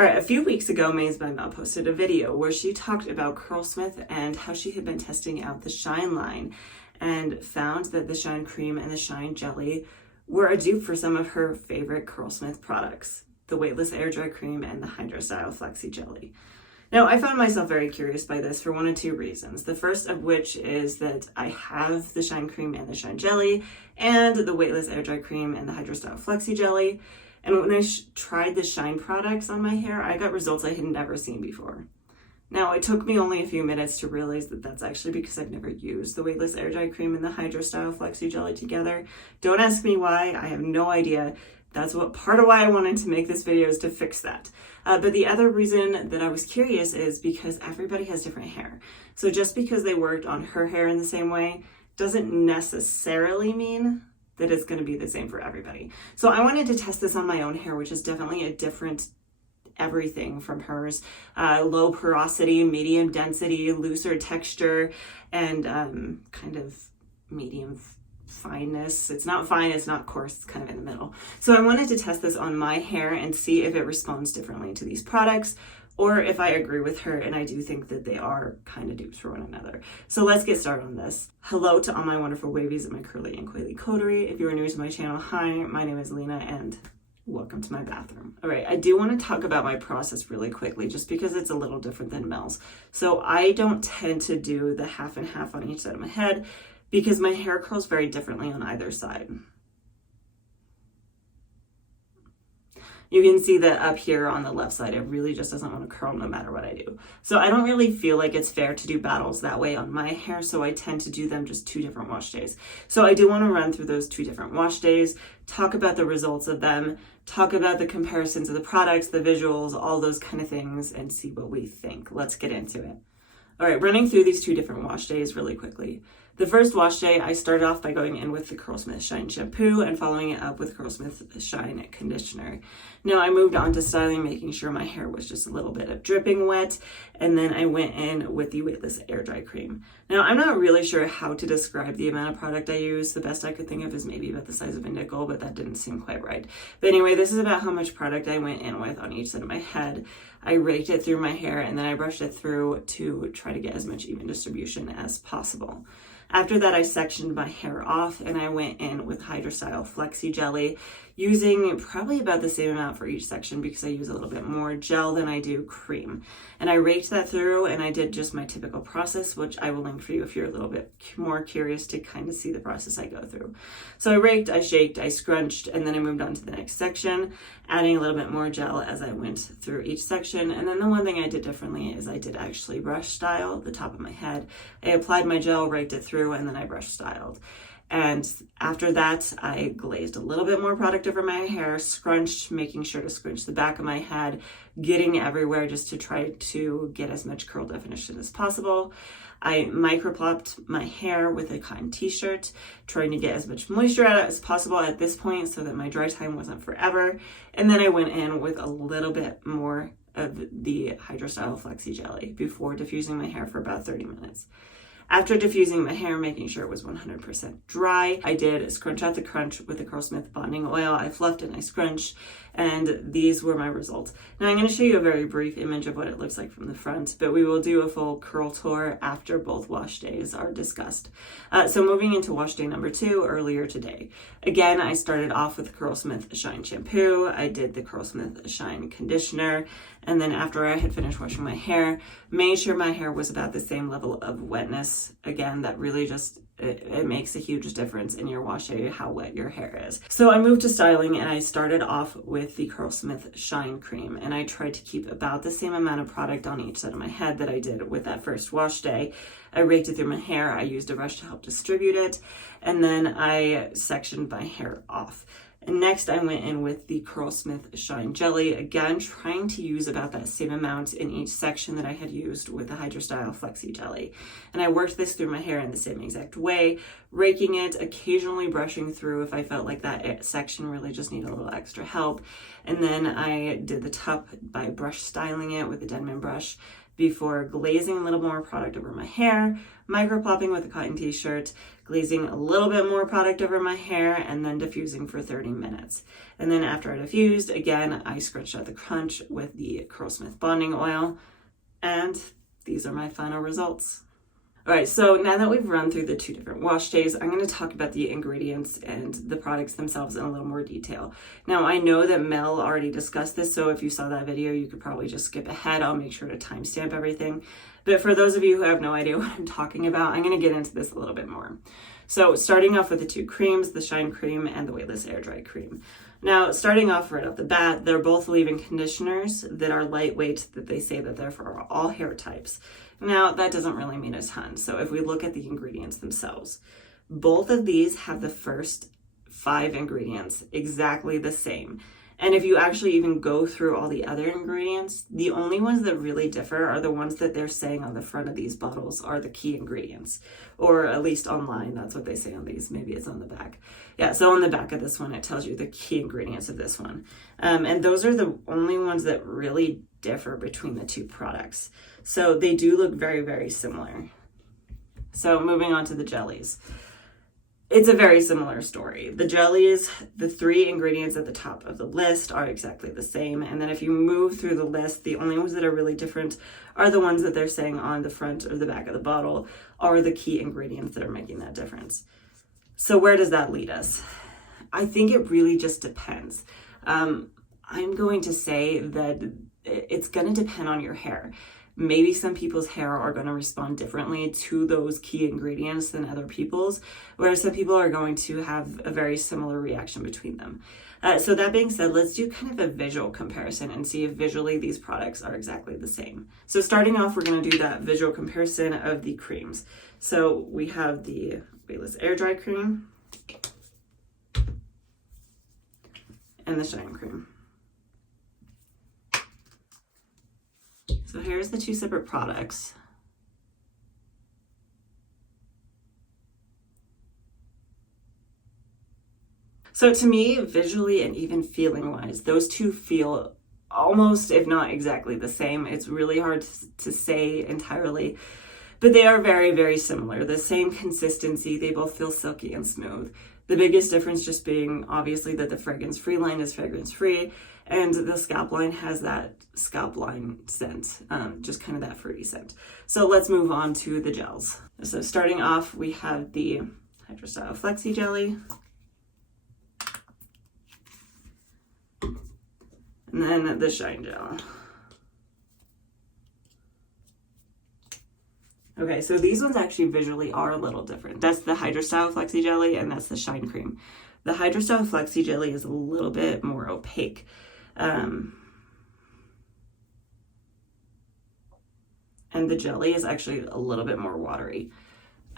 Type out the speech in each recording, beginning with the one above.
All right, a few weeks ago, Maze by Mell posted a video where she talked about Curlsmith and how she had been testing out the Shine line and found that the Shine Cream and the Shine Jelly were a dupe for some of her favorite Curlsmith products, the Weightless Air Dry Cream and the Hydro Style Flexi Jelly. Now, I found myself very curious by this for one of two reasons. The first of which is that I have the Shine Cream and the Shine Jelly and the Weightless Air Dry Cream and the Hydro Style Flexi Jelly. And when I tried the Shine products on my hair, I got results I had never seen before. Now, it took me only a few minutes to realize that that's actually because I've never used the Weightless Air Dry Cream and the Hydro Style Flexi Jelly together. Don't ask me why, I have no idea. That's what part of why I wanted to make this video, is to fix that. But the other reason that I was curious is because everybody has different hair. So just because they worked on her hair in the same way doesn't necessarily mean that it's going to be the same for everybody. So I wanted to test this on my own hair, which is definitely a different everything from hers. Low porosity, medium density, looser texture, and kind of medium fineness. It's not fine, it's not coarse, it's kind of in the middle. So I wanted to test this on my hair and see if it responds differently to these products, or if I agree with her, and I do think that they are kind of dupes for one another. So let's get started on this. Hello to all my wonderful wavies and my curly and coily coterie. If you are new to my channel, hi, my name is Lena, and welcome to my bathroom. All right, I do want to talk about my process really quickly, just because it's a little different than Mell's. So I don't tend to do the half and half on each side of my head, because my hair curls very differently on either side. You can see that up here on the left side, it really just doesn't want to curl no matter what I do. So I don't really feel like it's fair to do battles that way on my hair, so I tend to do them just 2 different wash days. So I do want to run through those 2 different wash days, talk about the results of them, talk about the comparisons of the products, the visuals, all those kind of things, and see what we think. Let's get into it. All right, running through these 2 different wash days really quickly. The first wash day, I started off by going in with the Curlsmith Shine Shampoo and following it up with Curlsmith Shine Conditioner. Now I moved on to styling, making sure my hair was just a little bit of dripping wet, and then I went in with the Weightless Air Dry Cream. Now I'm not really sure how to describe the amount of product I use. The best I could think of is maybe about the size of a nickel, but that didn't seem quite right. But anyway, this is about how much product I went in with on each side of my head. I raked it through my hair and then I brushed it through to try to get as much even distribution as possible. After that, I sectioned my hair off and I went in with Hydro Style Flexi Jelly, using probably about the same amount for each section because I use a little bit more gel than I do cream. And I raked that through and I did just my typical process, which I will link for you if you're a little bit more curious to kind of see the process I go through. So I raked, I shaked, I scrunched, and then I moved on to the next section, adding a little bit more gel as I went through each section. And then the one thing I did differently is I did actually brush style the top of my head. I applied my gel, raked it through, and then I brush styled. And after that, I glazed a little bit more product over my hair, scrunched, making sure to scrunch the back of my head, getting everywhere just to try to get as much curl definition as possible. I microplopped my hair with a cotton t-shirt, trying to get as much moisture out as possible at this point so that my dry time wasn't forever. And then I went in with a little bit more of the Hydro Style Flexi Jelly before diffusing my hair for about 30 minutes. After diffusing my hair, making sure it was 100% dry, I did scrunch out the crunch with the Curlsmith bonding oil. I fluffed and I scrunched, and these were my results. Now I'm going to show you a very brief image of what it looks like from the front, but we will do a full curl tour after both wash days are discussed. So moving into wash day number 2, earlier today. Again, I started off with the Curlsmith Shine Shampoo. I did the Curlsmith Shine Conditioner, and then after I had finished washing my hair, made sure my hair was about the same level of wetness. Again, that really just, it makes a huge difference in your wash day, how wet your hair is. So I moved to styling and I started off with the Curlsmith Shine Cream, and I tried to keep about the same amount of product on each side of my head that I did with that first wash day. I raked it through my hair, I used a brush to help distribute it, and then I sectioned my hair off. And next I went in with the Curlsmith Shine Jelly, again trying to use about that same amount in each section that I had used with the Hydro Style Flexi Jelly. And I worked this through my hair in the same exact way, raking it, occasionally brushing through if I felt like that section really just needed a little extra help. And then I did the top by brush styling it with a Denman brush, before glazing a little more product over my hair, microplopping with a cotton t-shirt, glazing a little bit more product over my hair, and then diffusing for 30 minutes. And then after I diffused, again, I scrunched out the crunch with the Curlsmith bonding oil, and these are my final results. All right, so now that we've run through the 2 different wash days, I'm going to talk about the ingredients and the products themselves in a little more detail. Now, I know that Mel already discussed this, so if you saw that video, you could probably just skip ahead. I'll make sure to timestamp everything. But for those of you who have no idea what I'm talking about, I'm going to get into this a little bit more. So starting off with the 2 creams, the Shine Cream and the Weightless Air Dry Cream. Now, starting off right off the bat, they're both leave-in conditioners that are lightweight, that they say that they're for all hair types. Now, that doesn't really mean a ton. So if we look at the ingredients themselves, both of these have the first 5 ingredients exactly the same. And if you actually even go through all the other ingredients, the only ones that really differ are the ones that they're saying on the front of these bottles are the key ingredients, or at least online, that's what they say on these. Maybe it's on the back. Yeah, so on the back of this one, it tells you the key ingredients of this one. And those are the only ones that really differ between the 2 products. So they do look very, very similar. So moving on to the jellies. It's a very similar story. The jellies, the 3 ingredients at the top of the list are exactly the same. And then if you move through the list, the only ones that are really different are the ones that they're saying on the front or the back of the bottle are the key ingredients that are making that difference. So where does that lead us? I think it really just depends. I'm going to say that it's going to depend on your hair. Maybe some people's hair are going to respond differently to those key ingredients than other people's, whereas some people are going to have a very similar reaction between them. So that being said, let's do kind of a visual comparison and see if visually these products are exactly the same. So starting off, we're going to do that visual comparison of the creams. So we have the Weightless Air Dry Cream and the Shine Cream. So here's the 2 separate products. So to me, visually and even feeling wise, those 2 feel almost, if not exactly the same. It's really hard to say entirely, but they are very, very similar. The same consistency, they both feel silky and smooth. The biggest difference just being obviously that the fragrance-free line is fragrance-free, and the scalp line has that scalp line scent, just kind of that fruity scent. So let's move on to the gels. So starting off, we have the Hydro Style Flexi Jelly. And then the Shine Gel. Okay, so these ones actually visually are a little different. That's the Hydro Style Flexi Jelly, and that's the Shine Cream. The Hydro Style Flexi Jelly is a little bit more opaque. And the jelly is actually a little bit more watery.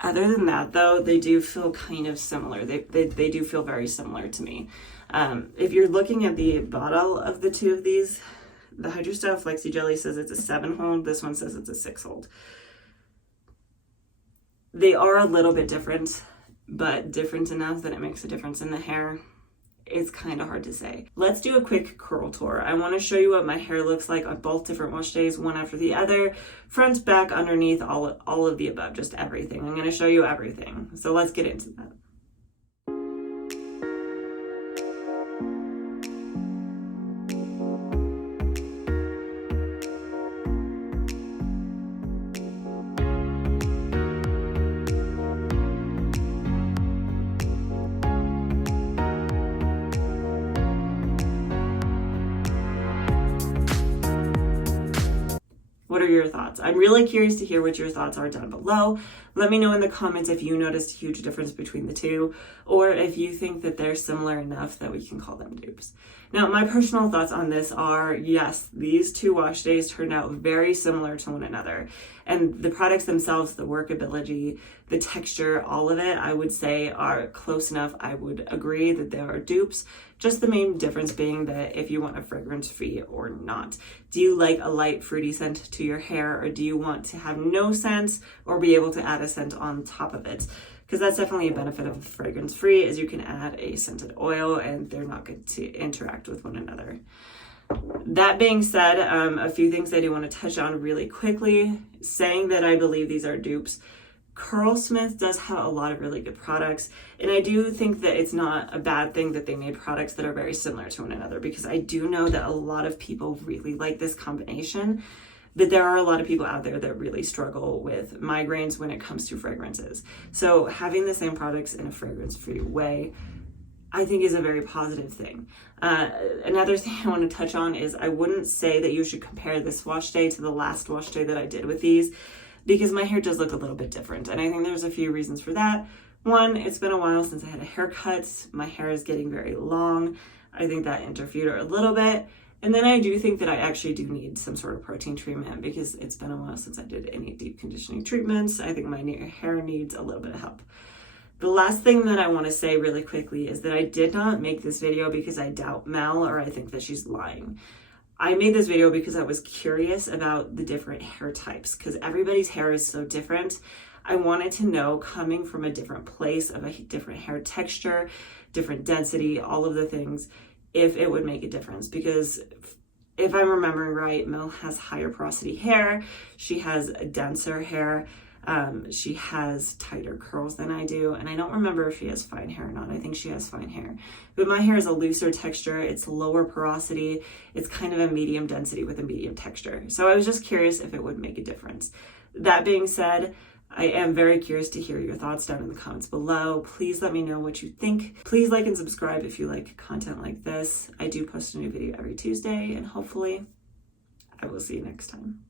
Other than that, though, they do feel kind of similar. They do feel very similar to me. If you're looking at the bottle of the 2 of these, the Hydro Style Flexi Jelly says it's a 7-hold. This one says it's a 6-hold. They are a little bit different, but different enough that it makes a difference in the hair. It's kind of hard to say. Let's do a quick curl tour. I want to show you what my hair looks like on both different wash days, one after the other, front, back, underneath, all of the above, just everything. I'm going to show you everything. So let's get into that. What are your thoughts? I'm really curious to hear what your thoughts are down below. Let me know in the comments if you noticed a huge difference between the 2, or if you think that they're similar enough that we can call them dupes. Now, my personal thoughts on this are, yes, these 2 wash days turned out very similar to one another. And the products themselves, the workability, the texture, all of it, I would say are close enough. I would agree that they are dupes. Just the main difference being that if you want a fragrance free or not. Do you like a light fruity scent to your hair, or do you want to have no scent or be able to add a scent on top of it? Because that's definitely a benefit of fragrance free, is you can add a scented oil and they're not going to interact with one another. That being said, a few things I do want to touch on really quickly, saying that I believe these are dupes. Curlsmith does have a lot of really good products, and I do think that it's not a bad thing that they made products that are very similar to one another, because I do know that a lot of people really like this combination, but there are a lot of people out there that really struggle with migraines when it comes to fragrances. So having the same products in a fragrance-free way, I think, is a very positive thing. Another thing I want to touch on is I wouldn't say that you should compare this wash day to the last wash day that I did with these, because my hair does look a little bit different. And I think there's a few reasons for that. One, it's been a while since I had a haircut. My hair is getting very long. I think that interfered a little bit. And then I do think that I actually do need some sort of protein treatment, because it's been a while since I did any deep conditioning treatments. I think my hair needs a little bit of help. The last thing that I want to say really quickly is that I did not make this video because I doubt Mell or I think that she's lying. I made this video because I was curious about the different hair types, because everybody's hair is so different. I wanted to know, coming from a different place of a different hair texture, different density, all of the things, if it would make a difference. Because if I'm remembering right, Mell has higher porosity hair. She has a denser hair. She has tighter curls than I do, and I don't remember if she has fine hair or not. I think she has fine hair, but my hair is a looser texture. It's lower porosity. It's kind of a medium density with a medium texture. So I was just curious if it would make a difference. That being said, I am very curious to hear your thoughts down in the comments below. Please let me know what you think. Please like and subscribe if you like content like this. I do post a new video every Tuesday, and hopefully I will see you next time.